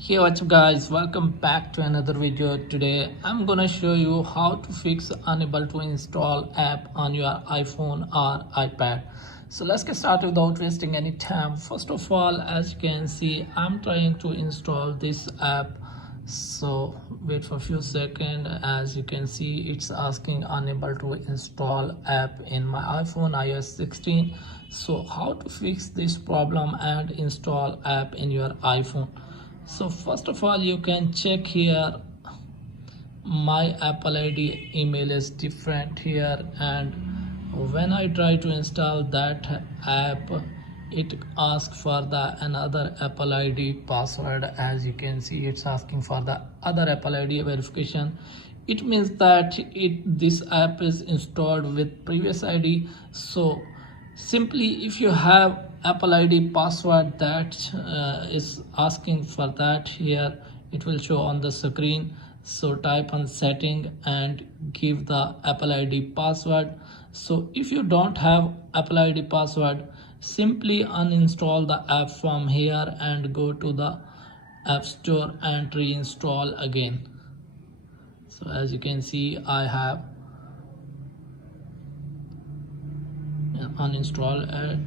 Hey, what's up guys, welcome back to another video. Today I'm gonna show you how to fix unable to install app on your iPhone or iPad. So let's get started without wasting any time. First of all, as you can see, I'm trying to install this app. So wait for a few seconds. As you can see, it's asking unable to install app in my iPhone iOS 16. So how to fix this problem and install app in your iPhone? So first of all, you can check here. My Apple ID email is different here, and when I try to install that app, it asks for the another Apple ID password. As you can see, it's asking for the other Apple ID verification. It means that this app is installed with previous ID. So simply, if you have Apple ID password that is asking for that, here it will show on the screen. So type on setting and give the Apple ID password. So if you don't have Apple ID password, simply uninstall the app from here and go to the App Store and reinstall again. So as you can see, I have uninstall it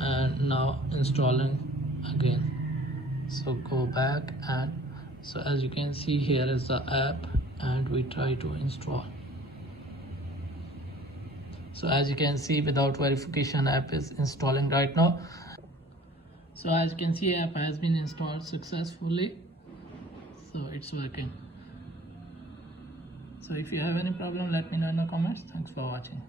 and now installing again. So go back, and so as you can see, here is the app and we try to install. So as you can see, without verification, app is installing right now. So as you can see, app has been installed successfully, so it's working. So if you have any problem, let me know in the comments. Thanks for watching.